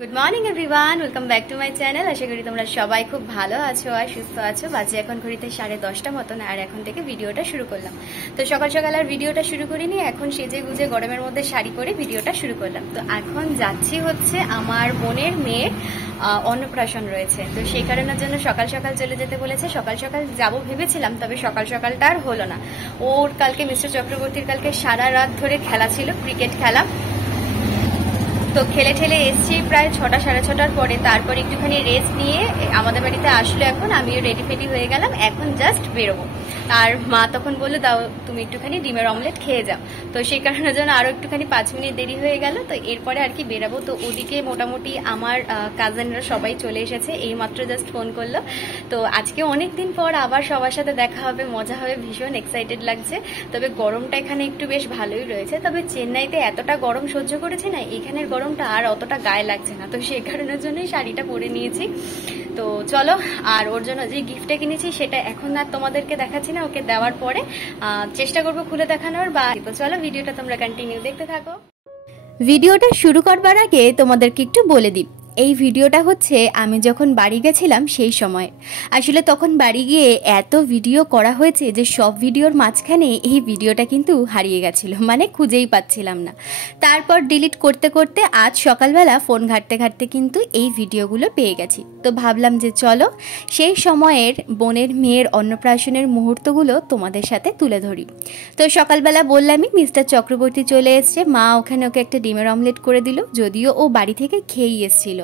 Good morning everyone, welcome back to my channel. আশা করি তোমরা সবাই খুব ভালো আছো আর সুস্থ আছো। বাজে এখন ঘড়িতে 10:30 মতন, আর এখন থেকে ভিডিওটা শুরু করলাম। তো সকাল সকাল আর ভিডিওটা শুরু করিনি, এখন সেজে গুজে গরমের মধ্যে শাড়ি পরে ভিডিওটা শুরু করলাম। তো এখন যাচ্ছি হচ্ছে আমার বোনের মেয়ের অন্নপ্রাশন রয়েছে, তো সেই কারণের জন্য সকাল সকাল চলে যেতে বলেছে। সকাল সকাল যাব ভেবেছিলাম, তবে সকাল সকালটা আর হলো না। ওর কালকে মিস্টার চক্রবর্তীর কালকে সারা রাত ধরে খেলা ছিল, ক্রিকেট খেলা। তো খেলে ঠেলে এসছি প্রায় 6টা সাড়ে 6টার পরে। তারপর একটুখানি রেস্ট নিয়ে আমাদের বাড়িতে আসলো। এখন আমিও রেডি ফেডি হয়ে গেলাম, এখন জাস্ট বেরোবো। আর মা তখন বললো, দাও তুমি একটুখানি ডিমের অমলেট খেয়ে যাও। তো সেই কারণের জন্য আরও একটুখানি 5 মিনিট দেরি হয়ে গেল। তো এরপরে আর কি বেরাবো। তো ওদিকে মোটামুটি আমার কাজিনরা সবাই চলে এসেছে, এই মাত্র জাস্ট ফোন করলো। তো আজকে অনেক দিন পর আবার সবার সাথে দেখা হবে, মজা হবে, ভীষণ এক্সাইটেড লাগছে। তবে গরমটা এখানে একটু বেশ ভালোই রয়েছে। তবে চেন্নাইতে এতটা গরম সহ্য করেছি না, এখানের গরমটা আর অতটা গায়ে লাগছে না। তো সেই কারণের জন্যই শাড়িটা পরে নিয়েছি। তো চলো, আর ওর জন্য যে গিফটটা কিনেছি সেটা এখন আর তোমাদেরকে দেখাচ্ছি না, ওকে দেওয়ার পরে চেষ্টা করবো খুলে দেখানোর। বা তো চলো, ভিডিওটা তোমরা কন্টিনিউ দেখতে থাকো। ভিডিওটা শুরু করবার আগে তোমাদেরকে একটু বলে দিই, এই ভিডিওটা হচ্ছে আমি যখন বাড়ি গেছিলাম সেই সময়। আসলে তখন বাড়ি গিয়ে এত ভিডিও করা হয়েছে যে সব ভিডিওর মাঝখানে এই ভিডিওটা কিন্তু হারিয়ে গেছিলো, মানে খুঁজেই পাচ্ছিলাম না। তারপর ডিলিট করতে করতে আজ সকালবেলা ফোন ঘাঁটতে ঘাঁটতে কিন্তু এই ভিডিওগুলো পেয়ে গেছি। তো ভাবলাম যে চলো সেই সময়ের বোনের মেয়ের অন্নপ্রাশনের মুহূর্তগুলো তোমাদের সাথে তুলে ধরি। তো সকালবেলা বললামই মিস্টার চক্রবর্তী চলে এসছে, মা ওখানে ওকে একটা ডিমের অমলেট করে দিল, যদিও ও বাড়ি থেকে খেয়েই এসেছিল।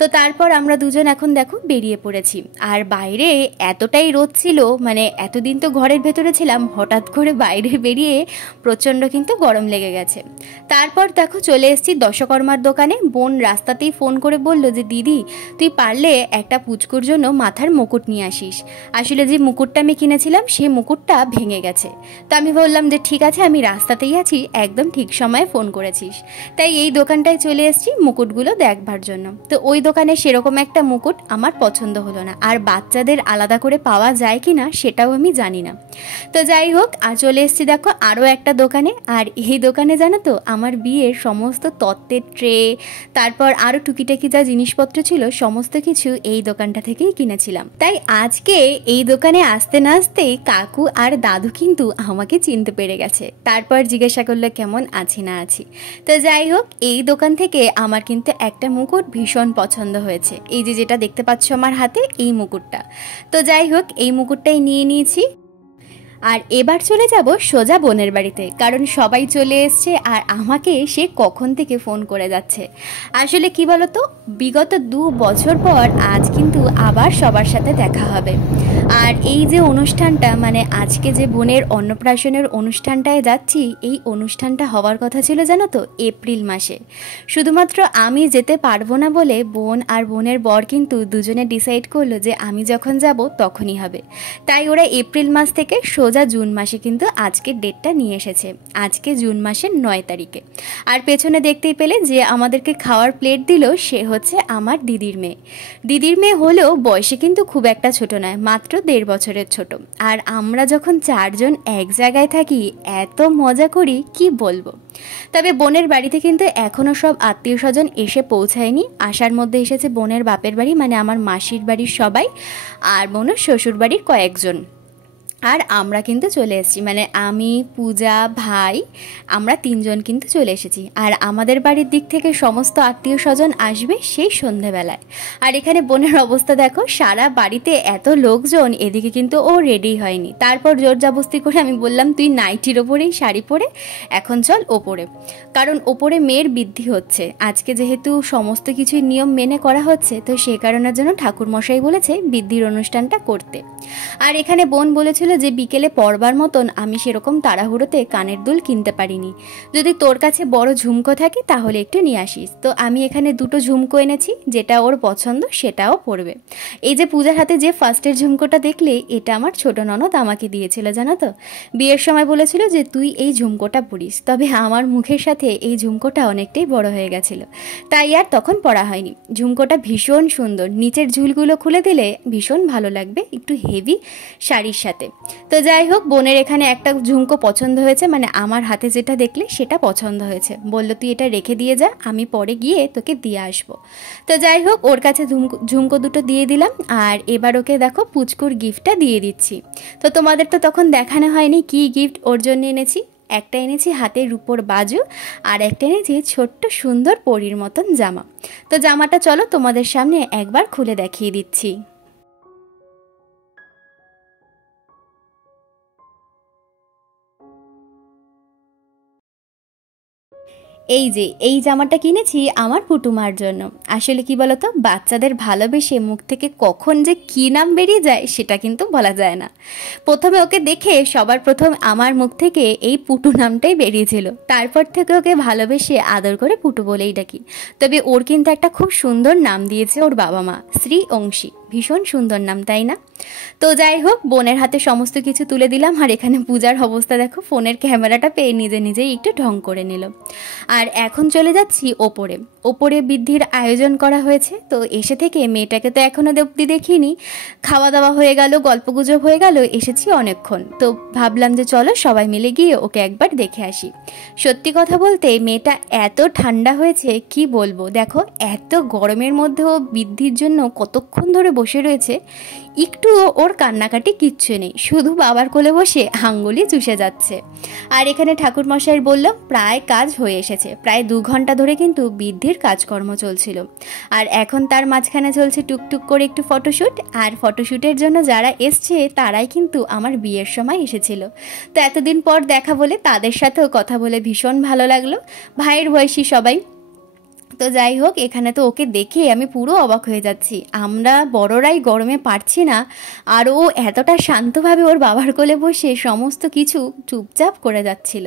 তো তারপর আমরা দুজন এখন দেখো বেরিয়ে পড়েছি। আর বাইরে এতটাই রোদ ছিল, মানে এতদিন তো ঘরের ভেতরে ছিলাম, হঠাৎ করে বাইরে বেরিয়ে প্রচণ্ড কিন্তু গরম লেগে গেছে। তারপর দেখো চলে এসেছি দশকর্মার দোকানে। বোন রাস্তাতেই ফোন করে বলল যে দিদি তুই পারলে একটা পুচকুর জন্য মাথার মুকুট নিয়ে আসিস। আসলে যে মুকুটটা আমি কিনেছিলাম সেই মুকুটটা ভেঙে গেছে। তো আমি বললাম যে ঠিক আছে, আমি রাস্তাতেই আছি, একদম ঠিক সময়ে ফোন করেছিস। তাই এই দোকানটায় চলে এসেছি মুকুটগুলো দেখবার জন্য। তো ওই দোকানে সেরকম একটা মুকুট আমার পছন্দ হলো না, আর বাচ্চাদের আলাদা করে পাওয়া যায় কি না সেটাও আমি জানি না। তো যাই হোক, আর চলে এসেছি দেখো আরও একটা দোকানে। আর এই দোকানে জানো তো আমার বিয়ের সমস্ত তত্ত্বের ট্রে, তারপর আরও টুকিটাকি যা জিনিসপত্র ছিল সমস্ত কিছু এই দোকানটা থেকেই কিনেছিলাম। তাই আজকে এই দোকানে আসতে না আসতেই কাকু আর দাদু কিন্তু আমাকে চিনতে পেরে গেছে। তারপর জিজ্ঞাসা করলো কেমন আছি না আছি। তো যাই হোক, এই দোকান থেকে আমার কিন্তু একটা মুকুট ভীষণ পছন্দ হয়েছে। এই যে যেটা দেখতে পাচ্ছ আমার হাতে, এই মুকুটটা। তো যাই হোক, এই মুকুটটাই নিয়ে নিয়েছি। আর এবার চলে যাব সোজা বোনের বাড়িতে, কারণ সবাই চলে এসছে আর আমাকে সে কখন থেকে ফোন করে যাচ্ছে। আসলে কি বলতো, বিগত 2 বছর পর আজ কিন্তু আবার সবার সাথে দেখা হবে। আর এই যে অনুষ্ঠানটা, মানে আজকে যে বোনের অন্নপ্রাশনের অনুষ্ঠানটায় যাচ্ছি, এই অনুষ্ঠানটা হওয়ার কথা ছিল জানো তো এপ্রিল মাসে। শুধুমাত্র আমি যেতে পারবো না বলে বোন আর বোনের বর কিন্তু দুজনে ডিসাইড করলো যে আমি যখন যাব তখনই হবে। তাই ওরা এপ্রিল মাস থেকে সোজা জুন মাসে কিন্তু আজকের ডেটটা নিয়ে এসেছে। আজকে জুন মাসের 9 তারিখে। আর পেছনে দেখতেই পেলে যে আমাদেরকে খাওয়ার প্লেট দিল, সে হচ্ছে আমার দিদির মেয়ে। দিদির মেয়ে হলেও বয়সে কিন্তু খুব একটা ছোট নয়, মাত্র 1.5 বছরের ছোট। আর আমরা যখন 4 জন এক জায়গায় থাকি এত মজা করি কি বলবো। তবে বোনের বাড়িতে কিন্তু এখনও সব আত্মীয় স্বজন এসে পৌঁছায়নি। আসার মধ্যে এসেছে বোনের বাপের বাড়ি, মানে আমার মাসির বাড়ির সবাই, আর বোনের শ্বশুর বাড়ির কয়েকজন। আর আমরা কিন্তু চলে এসেছি, মানে আমি, পূজা, ভাই, আমরা 3 জন কিন্তু চলে এসেছি। আর আমাদের বাড়ির দিক থেকে সমস্ত আত্মীয় স্বজন আসবে সেই সন্ধেবেলায়। আর এখানে বোনের অবস্থা দেখো, সারা বাড়িতে এত লোকজন, এদিকে কিন্তু ও রেডি হয়নি। তারপর জোর জবরদস্তি করে আমি বললাম তুই নাইটির ওপরেই শাড়ি পরে এখন চল ওপরে, কারণ ওপরে মেয়ের বৃদ্ধি হচ্ছে আজকে, যেহেতু সমস্ত কিছুই নিয়ম মেনে করা হচ্ছে। তো সেই কারণের জন্য ঠাকুরমশাই বলেছে বৃদ্ধির অনুষ্ঠানটা করতে। আর এখানে বোন বলেছিল যে বিকেলে পরবার মতন আমি সেরকম তাড়াহুড়োতে কানের দুল কিনতে পারিনি, যদি তোর কাছে বড় ঝুমকো থাকে তাহলে একটু নিয়ে আসিস। তো আমি এখানে 2টো ঝুমকো এনেছি, যেটা ওর পছন্দ সেটাও পরবে। এই যে পূজার হাতে যে ফার্স্টের ঝুমকোটা দেখলে, এটা আমার ছোট ননদ আমাকে দিয়েছিল জানো তো। বিয়ের সময় বলেছিল যে তুই এই ঝুমকোটা পরিস, তবে আমার মুখের সাথে এই ঝুমকোটা অনেকটাই বড় হয়ে গেছিল, তাই আর তখন পরা হয়নি। ঝুমকোটা ভীষণ সুন্দর, নিচের ঝুলগুলো খুলে দিলে ভীষণ ভালো লাগবে একটু হেভি শাড়ির সাথে। তো যাই হোক, বোনের এখানে একটা ঝুমকো পছন্দ হয়েছে, মানে আমার হাতে যেটা দেখলে সেটা পছন্দ হয়েছে। বললো তুই এটা রেখে দিয়ে যা, আমি পরে গিয়ে তোকে দিয়ে আসবো। তো যাই হোক, ওর কাছে ঝুমকো দুটো দিয়ে দিলাম, আর এবার ওকে দেখো পুচকুর গিফটটা দিয়ে দিচ্ছি। তো তোমাদের তো তখন দেখানো হয়নি কি গিফট ওর জন্য এনেছি। একটা এনেছি হাতের রূপোর বাজু, আর একটা এনেছি ছোট্ট সুন্দর পরীর মতন জামা। তো জামাটা চলো তোমাদের সামনে একবার খুলে দেখিয়ে দিচ্ছি। এই যে এই জামাটা কিনেছি আমার পুটুমার জন্য। আসলে কি বলতো, বাচ্চাদের ভালোবেসে মুখ থেকে কখন যে কী নাম বেরিয়ে যায় সেটা কিন্তু বলা যায় না। প্রথমে ওকে দেখে সবার প্রথম আমার মুখ থেকে এই পুটু নামটাই বেরিয়েছিল, তারপর থেকে ওকে ভালোবেসে আদর করে পুটু বলেই ডাকি। তবে ওর কিন্তু একটা খুব সুন্দর নাম দিয়েছে ওর বাবা মা, শ্রী অংশী। ভীষণ সুন্দর নাম, তাই না? তো যাই হোক, বোনের হাতে সমস্ত কিছু তুলে দিলাম। আর এখানে পূজার অবস্থা দেখো, ফোনের ক্যামেরাটা পেয়ে নিজে নিজেই একটু ঢং করে নিল। আর এখন চলে যাচ্ছি ওপরে। ওপরে বৃদ্ধির আয়োজন করা হয়েছে। তো এসে থেকে মেয়েটাকে তো এখনও অবধি দেখিনি। খাওয়া দাওয়া হয়ে গেল, গল্পগুজব হয়ে গেল, এসেছি অনেকক্ষণ। তো ভাবলাম যে চলো সবাই মিলে গিয়ে ওকে একবার দেখে আসি। সত্যি কথা বলতে মেয়েটা এত ঠান্ডা হয়েছে কি বলবো। দেখো এত গরমের মধ্যেও বৃদ্ধির জন্য কতক্ষণ ধরে বসে রয়েছে, একটু ওর কান্নাকাটি কিচ্ছু নেই, শুধু বাবার কোলে বসে আঙ্গুলি চুষে যাচ্ছে। আর এখানে ঠাকুরমশাই বলল প্রায় কাজ হয়ে এসেছে। প্রায় 2 ঘন্টা ধরে কিন্তু বৃদ্ধির কাজকর্ম চলছিল। আর এখন তার মাঝখানে চলছে টুকটুক করে একটু ফটোশ্যুট। আর ফটোশ্যুটের জন্য যারা এসছে তারাই কিন্তু আমার বিয়ের সময় এসেছিল। তো এতদিন পর দেখা বলে তাদের সাথেও কথা বলে ভীষণ ভালো লাগলো, ভাইয়ের বয়সী সবাই। তো যাই হোক, এখানে তো ওকে দেখে আমি পুরো অবাক হয়ে যাচ্ছি। আমরা বড়রাই গরমে পারছি না, আর ও এতটা শান্তভাবে ওর বাবার কোলে বসে সমস্ত কিছু চুপচাপ করে যাচ্ছিল।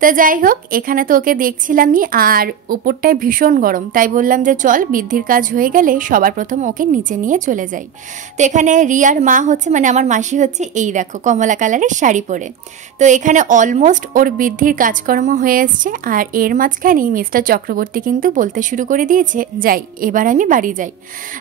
তো যাই হোক, এখানে তো ওকে দেখছিলামই, আর উপরটায় ভীষণ গরম, তাই বললাম যে চল বৃদ্ধির কাজ হয়ে গেলে সবার প্রথম ওকে নিচে নিয়ে চলে যাই। তো এখানে রিয়ার মা হচ্ছে, মানে আমার মাসি হচ্ছে, এই দেখো কমলা কালারের শাড়ি পরে। তো এখানে অলমোস্ট ওর বৃদ্ধির কাজকর্ম হয়ে এসছে। আর এর মাঝখানেই মিস্টার চক্রবর্তী কিন্তু বলতে শুরু করে দিয়েছে, যাই এবার আমি বাড়ি যাই।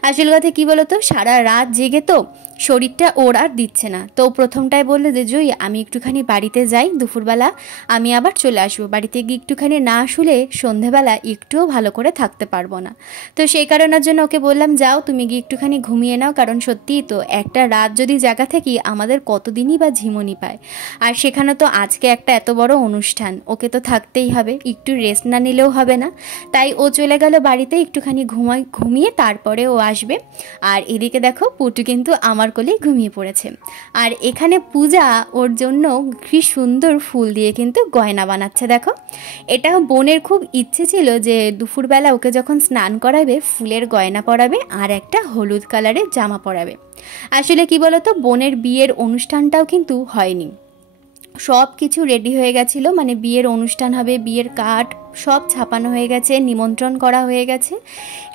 আসল কথা কি বলতো, সারা রাত জেগে তো শরীরটা ওর আর দিচ্ছে না। তো প্রথমটায় বললো যে জয়ী আমি একটুখানি বাড়িতে যাই, দুপুরবেলা আমি আবার চলে আসবো। বাড়িতে গিয়ে একটুখানি না শুলে সন্ধেবেলা একটুও ভালো করে থাকতে পারবো না। তো সেই কারণের জন্য ওকে বললাম যাও তুমি গিয়ে একটুখানি ঘুমিয়ে নাও, কারণ সত্যিই তো একটা রাত যদি জায়গা থাকি আমাদের কতদিনই বা ঝিমুনি পায়। আর সেখানে তো আজকে একটা এত বড় অনুষ্ঠান, ওকে তো থাকতেই হবে, একটু রেস্ট না নিলেও হবে না। তাই ও চলে গেল বাড়িতে, একটুখানি ঘুমিয়ে তারপরে ও আসবে। আর এদিকে দেখো পুটু কিন্তু আমার কোলেই ঘুমিয়ে পড়েছে। আর এখানে পূজা ওর জন্য কি সুন্দর ফুল দিয়ে কিন্তু গয়না বানাচ্ছে। দেখো এটা বোনের খুব ইচ্ছে ছিল যে দুপুরবেলা ওকে যখন স্নান করাবে ফুলের গয়না পরাবে আর একটা হলুদ কালারের জামা পরাবে। আসলে কি বলতো, বোনের বিয়ের অনুষ্ঠানটাও কিন্তু হয়নি, সব কিছু রেডি হয়ে গেছিলো, মানে বিয়ের অনুষ্ঠান হবে, বিয়ের কার্ড সব ছাপানো হয়ে গেছে, নিমন্ত্রণ করা হয়ে গেছে।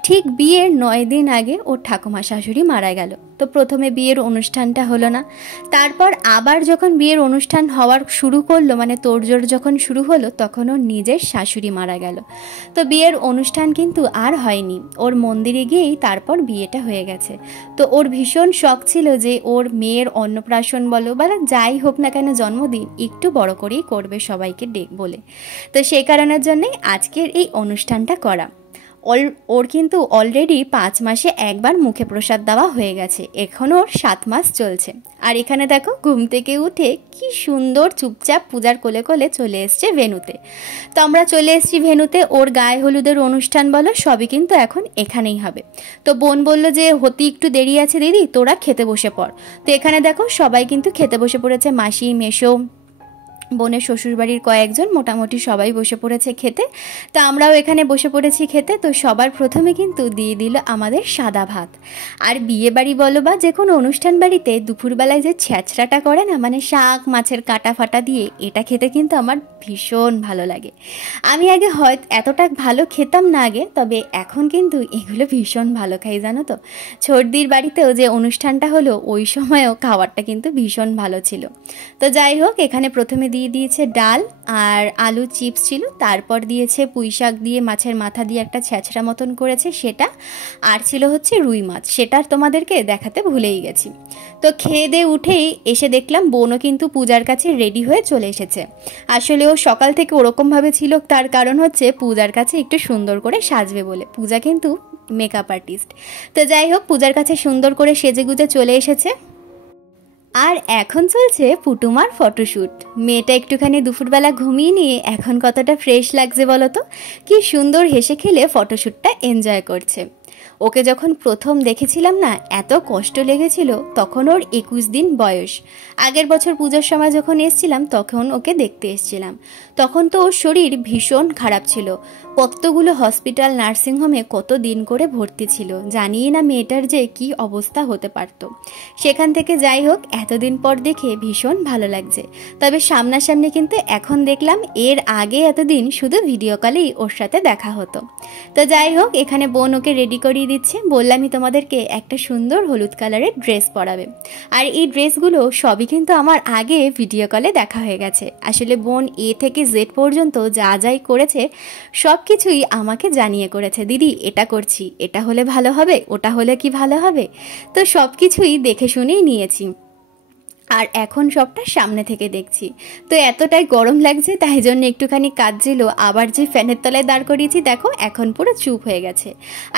ঠিক বিয়ের 9 দিন আগে ওর ঠাকুমা শাশুড়ি মারা গেল। তো প্রথমে বিয়ের অনুষ্ঠানটা হলো না, তারপর আবার যখন বিয়ের অনুষ্ঠান হওয়ার শুরু করলো, মানে তোড়জোড় যখন শুরু হলো, তখন ওর নিজের শাশুড়ি মারা গেল। তো বিয়ের অনুষ্ঠান কিন্তু আর হয়নি, ওর মন্দিরে গিয়েই তারপর বিয়েটা হয়ে গেছে। তো ওর ভীষণ শখ ছিল যে ওর মেয়ের অন্নপ্রাশন বলো বা যাই হোক না কেন জন্মদিন একটু বড় করেই করবে সবাইকে বলে। তো সেই কারণের জন্যে আজকের এই অনুষ্ঠানটা করা। ওর কিন্তু অলরেডি 5 মাসে একবার মুখে প্রসাদ দেওয়া হয়ে গেছে, এখন ওর 7 মাস চলছে। আর এখানে দেখো ঘুম থেকে উঠে কি সুন্দর চুপচাপ পূজার কোলে কোলে চলে এসছে ভেন্যুতে। তো আমরা চলে এসেছি ভেন্যুতে, ওর গায়ে হলুদের অনুষ্ঠান বলো সবই কিন্তু এখন এখানেই হবে। তো বোন বলল যে হতে একটু দেরি আছে দিদি, তোরা খেতে বসে পড়। তো এখানে দেখো সবাই কিন্তু খেতে বসে পড়েছে, মাসি মেশো বোনের শ্বশুরবাড়ির কয়েকজন, মোটামুটি সবাই বসে পড়েছে খেতে। তো আমরাও এখানে বসে পড়েছি খেতে। তো সবার প্রথমে কিন্তু দিয়ে দিল আমাদের সাদা ভাত। আর বিয়ে বাড়ি বলো বা যে কোনো অনুষ্ঠান বাড়িতে দুপুরবেলায় যে ছ্যাঁচড়াটা করে না, মানে শাক মাছের কাটা ফাটা দিয়ে, এটা খেতে কিন্তু আমার ভীষণ ভালো লাগে। আমি আগে হয়তো এতটা ভালো খেতাম না আগে, তবে এখন কিন্তু এগুলো ভীষণ ভালো খাই জানো তো। ছর্দির বাড়িতেও যে অনুষ্ঠানটা হলো ওই সময়ও খাবারটা কিন্তু ভীষণ ভালো ছিল। তো যাই হোক, এখানে প্রথমে দিয়ে দিয়ে দিয়েছে ডাল আর আলু চিপস ছিল, তারপর দিয়েছে পুঁই শাক দিয়ে মাছের মাথা দিয়ে একটা ছ্যাঁচড়া মতন করেছে সেটা, আর ছিল হচ্ছে রুই মাছ, সেটা তোমাদেরকে দেখাতে ভুলেই গেছি। তো খেয়ে দিয়ে উঠেই এসে দেখলাম বোনও কিন্তু পূজার কাছে রেডি হয়ে চলে এসেছে। আসলে ও সকাল থেকে ওরকমভাবে ছিল, তার কারণ হচ্ছে পূজার কাছে একটু সুন্দর করে সাজবে বলে। পূজা কিন্তু মেকআপ আর্টিস্ট। তো যাই হোক, পূজার কাছে সুন্দর করে সেজেগুজে চলে এসেছে। আর এখন চলছে পুটুমার ফটোশ্যুট। মেয়েটা একটুখানি দুপুরবেলা ঘুমিয়ে নিয়ে এখন কতটা ফ্রেশ লাগছে বলো তো, কি সুন্দর হেসে খেলে ফটোশ্যুটটা এনজয় করছে। ওকে যখন প্রথম দেখেছিলাম না, এত কষ্ট লেগেছিল। তখন ওর 21 দিন বয়স। আগের বছর পুজোর সময় যখন এসছিলাম তখন ওকে দেখতে এসছিলাম। তখন তো ওর শরীর ভীষণ খারাপ ছিল, কতগুলো হসপিটাল নার্সিংহোমে কত দিন করে ভর্তি ছিল, জানিয়ে না মেয়েটার যে কি অবস্থা হতে পারত। সেখান থেকে যাই হোক, এতদিন পর দেখে ভীষণ ভালো লাগছে। তবে সামনাসামনি কিন্তু এখন দেখলাম, এর আগে এতদিন শুধু ভিডিও কলেই ওর সাথে দেখা হতো। তো যাই হোক, এখানে বোন ওকে রেডি করিয়ে দিচ্ছে। বললামই তোমাদেরকে একটা সুন্দর হলুদ কালারের ড্রেস পরাবে, আর এই ড্রেসগুলো সবই কিন্তু আমার আগে ভিডিও কলে দেখা হয়ে গেছে। আসলে বোন এ থেকে জেড পর্যন্ত যা যাই করেছে সব কিছুই আমাকে জানিয়ে করেছে, দিদি এটা করছি, এটা হলে ভালো হবে, ওটা হলে কি ভালো হবে। তো সব কিছুই দেখে শুনেই নিয়েছি, আর এখন সবটা সামনে থেকে দেখছি। তো এতটাই গরম লাগছে, তাই জন্য একটুখানি কাঁদছিল। আবার যে ফ্যানের তলায় দাঁড় করিয়েছি দেখো, এখন পুরো চুপ হয়ে গেছে।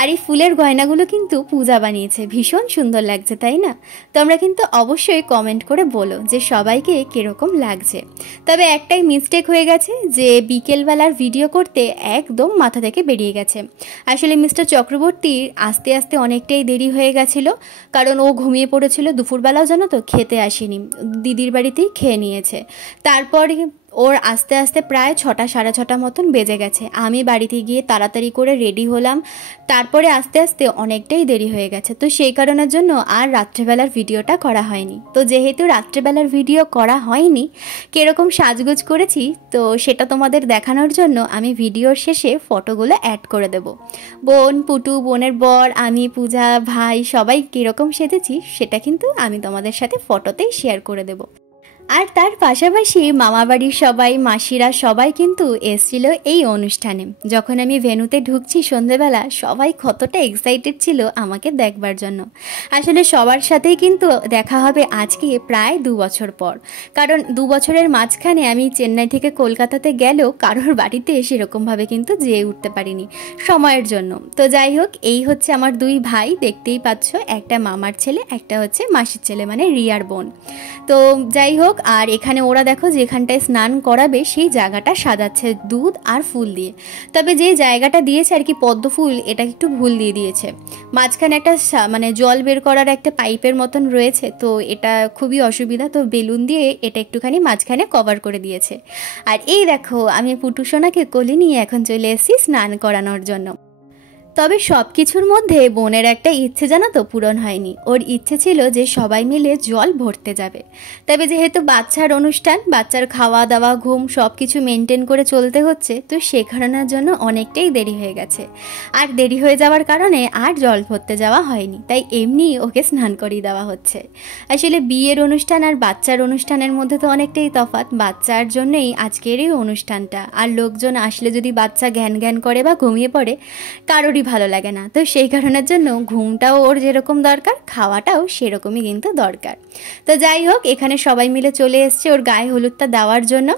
আর এই ফুলের গয়নাগুলো কিন্তু পূজা বানিয়েছে, ভীষণ সুন্দর লাগছে তাই না? তোমরা কিন্তু অবশ্যই কমেন্ট করে বলো যে সবাইকে কীরকম লাগছে। তবে একটাই মিস্টেক হয়ে গেছে, যে বিকেলবেলার ভিডিও করতে একদম মাথা থেকে বেরিয়ে গেছে। আসলে মিস্টার চক্রবর্তীর আস্তে আস্তে অনেকটাই দেরি হয়ে গেছিলো, কারণ ও ঘুমিয়ে পড়েছিল। দুপুরবেলাও জানো তো খেতে আসেনি, দিদির বাড়িতেই খেয়ে নিয়েছে। তারপর ওর আস্তে আস্তে প্রায় 6টা সাড়ে 6টা মতন বেজে গেছে। আমি বাড়িতে গিয়ে তাড়াতাড়ি করে রেডি হলাম, তারপরে আস্তে আস্তে অনেকটাই দেরি হয়ে গেছে। তো সেই কারণের জন্য আর রাত্রেবেলার ভিডিওটা করা হয়নি। তো যেহেতু রাত্রেবেলার ভিডিও করা হয়নি, কীরকম সাজগোজ করেছি তো সেটা তোমাদের দেখানোর জন্য আমি ভিডিওর শেষে ফটোগুলো অ্যাড করে দেব। বোন, পুটু, বোনের বর, আমি, পূজা, ভাই সবাই কীরকম সেজেছি সেটা কিন্তু আমি তোমাদের সাথে ফটোতেই শেয়ার করে দেব। আর তার পাশাপাশি মামাবাড়ির সবাই, মাসিরা সবাই কিন্তু এসেছিল এই অনুষ্ঠানে। যখন আমি ভেন্যুতে ঢুকছি সন্ধেবেলা, সবাই কতটা এক্সাইটেড ছিল আমাকে দেখবার জন্য। আসলে সবার সাথেই কিন্তু দেখা হবে আজকে প্রায় 2 বছর পর, কারণ 2 বছরের মাঝখানে আমি চেন্নাই থেকে কলকাতাতে গেলেও কারোর বাড়িতে সেরকমভাবে কিন্তু যেয়ে উঠতে পারিনি সময়ের জন্য। তো যাই হোক, এই হচ্ছে আমার 2 ভাই, দেখতেই পাচ্ছ, একটা মামার ছেলে, একটা হচ্ছে মাসির ছেলে, মানে রিয়ার বোন। তো যাই হোক, আর এখানে ওরা দেখো যেখানটায় স্নান করাবে সেই জায়গাটা সাজাচ্ছে দুধ আর ফুল দিয়ে। তবে যে জায়গাটা দিয়েছে আর কি পদ্ম ফুল, এটা একটু ভুল দিয়ে দিয়েছে। মাঝখানে একটা মানে জল বের করার একটা পাইপের মতন রয়েছে, তো এটা খুবই অসুবিধা। তো বেলুন দিয়ে এটা একটুখানি মাঝখানে কভার করে দিয়েছে। আর এই দেখো, আমি পুটু সোনাকে কোলে নিয়ে এখন চলে এসেছি স্নান করানোর জন্য। তবে সব কিছুর মধ্যে বোনের একটা ইচ্ছে জানো তো পূরণ হয়নি। ওর ইচ্ছে ছিল যে সবাই মিলে জল ভরতে যাবে। তবে যেহেতু বাচ্চার অনুষ্ঠান, বাচ্চার খাওয়া দাওয়া, ঘুম সব কিছু মেনটেন করে চলতে হচ্ছে, তো সে কারণের জন্য অনেকটাই দেরি হয়ে গেছে। আর দেরি হয়ে যাওয়ার কারণে আর জল ভরতে যাওয়া হয়নি, তাই এমনি ওকে স্নান করিয়ে দেওয়া হচ্ছে। আসলে বিয়ের অনুষ্ঠান আর বাচ্চার অনুষ্ঠানের মধ্যে তো অনেকটাই তফাৎ। বাচ্চার জন্যই আজকের এই অনুষ্ঠানটা, আর লোকজন আসলে যদি বাচ্চা জ্ঞান জ্ঞান করে বা ঘুমিয়ে পড়ে, কারোরই ভালো লাগে না। তো সেই কারণের জন্য ঘুমটাও ওর যেরকম দরকার, খাওয়াটাও সেরকমই কিন্তু দরকার। তো যাই হোক, এখানে সবাই মিলে চলে এসছে ওর গায়ে হলুদটা দেওয়ার জন্য।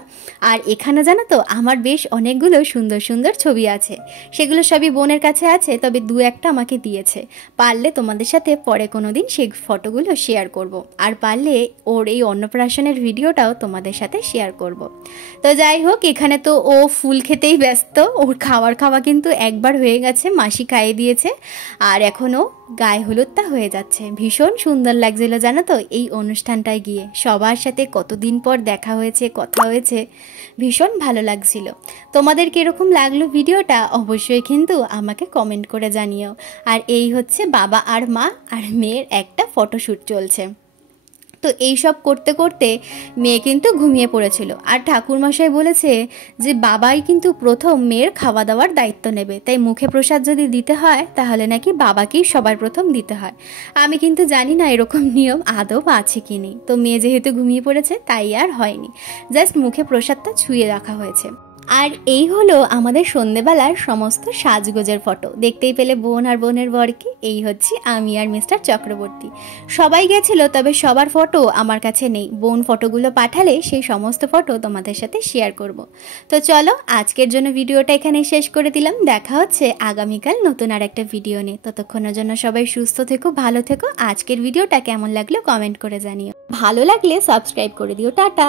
আর এখানে জানো তো আমার বেশ অনেকগুলো সুন্দর সুন্দর ছবি আছে, সেগুলো সবই বোনের কাছে আছে, তবে 2-1টা আমাকে দিয়েছে। পারলে তোমাদের সাথে পরে কোনো দিন সেই ফটোগুলো শেয়ার করব, আর পারলে ওর এই অন্নপ্রাশনের ভিডিওটাও তোমাদের সাথে শেয়ার করব। তো যাই হোক, এখানে তো ও ফুল খেতেই ব্যস্ত। ওর খাওয়া কিন্তু একবার হয়ে গেছে, মাসি খাইয়ে দিয়েছে, আর এখনও গায়ে হলুদটা হয়ে যাচ্ছে। ভীষণ সুন্দর লাগছিল জানো তো এই অনুষ্ঠানটায় গিয়ে, সবার সাথে কতদিন পর দেখা হয়েছে, কথা হয়েছে, ভীষণ ভালো লাগছিল। তোমাদের কীরকম লাগলো ভিডিওটা অবশ্যই কিন্তু আমাকে কমেন্ট করে জানিও। আর এই হচ্ছে বাবা আর মা আর মেয়ের একটা ফটোশ্যুট চলছে। তো এইসব করতে করতে মেয়ে কিন্তু ঘুমিয়ে পড়েছিল। আর ঠাকুরমশাই বলেছে যে বাবাই কিন্তু প্রথম মেয়ের খাওয়া দাওয়ার দায়িত্ব নেবে, তাই মুখে প্রসাদ যদি দিতে হয় তাহলে নাকি বাবাকেই সবার প্রথম দিতে হয়। আমি কিন্তু জানি না এরকম নিয়ম আদৌ আছে কি নেই। তো মেয়ে যেহেতু ঘুমিয়ে পড়েছে তাই আর হয়নি, জাস্ট মুখে প্রসাদটা ছুঁয়ে রাখা হয়েছে। আর এই হলো আমাদের সন্ধেবেলার সমস্ত সাজগোজের ফটো। দেখতেই পেলে বোন আর বোনের বরকে। এই হচ্ছে আমি আর মিস্টার চক্রবর্তী। সবাই গেছিল, তবে সবার ফটো আমার কাছে নেই। বোন ফটোগুলো পাঠালে সেই সমস্ত ফটো তোমাদের সাথে শেয়ার করব। তো চলো আজকের জন্য ভিডিওটা এখানেই শেষ করে দিলাম। দেখা হচ্ছে আগামীকাল নতুন আর একটা ভিডিও নিয়ে। ততক্ষণের জন্য সবাই সুস্থ থেকো, ভালো থেকো। আজকের ভিডিওটা কেমন লাগলো কমেন্ট করে জানিও, ভালো লাগলে সাবস্ক্রাইব করে দিও। টাটা।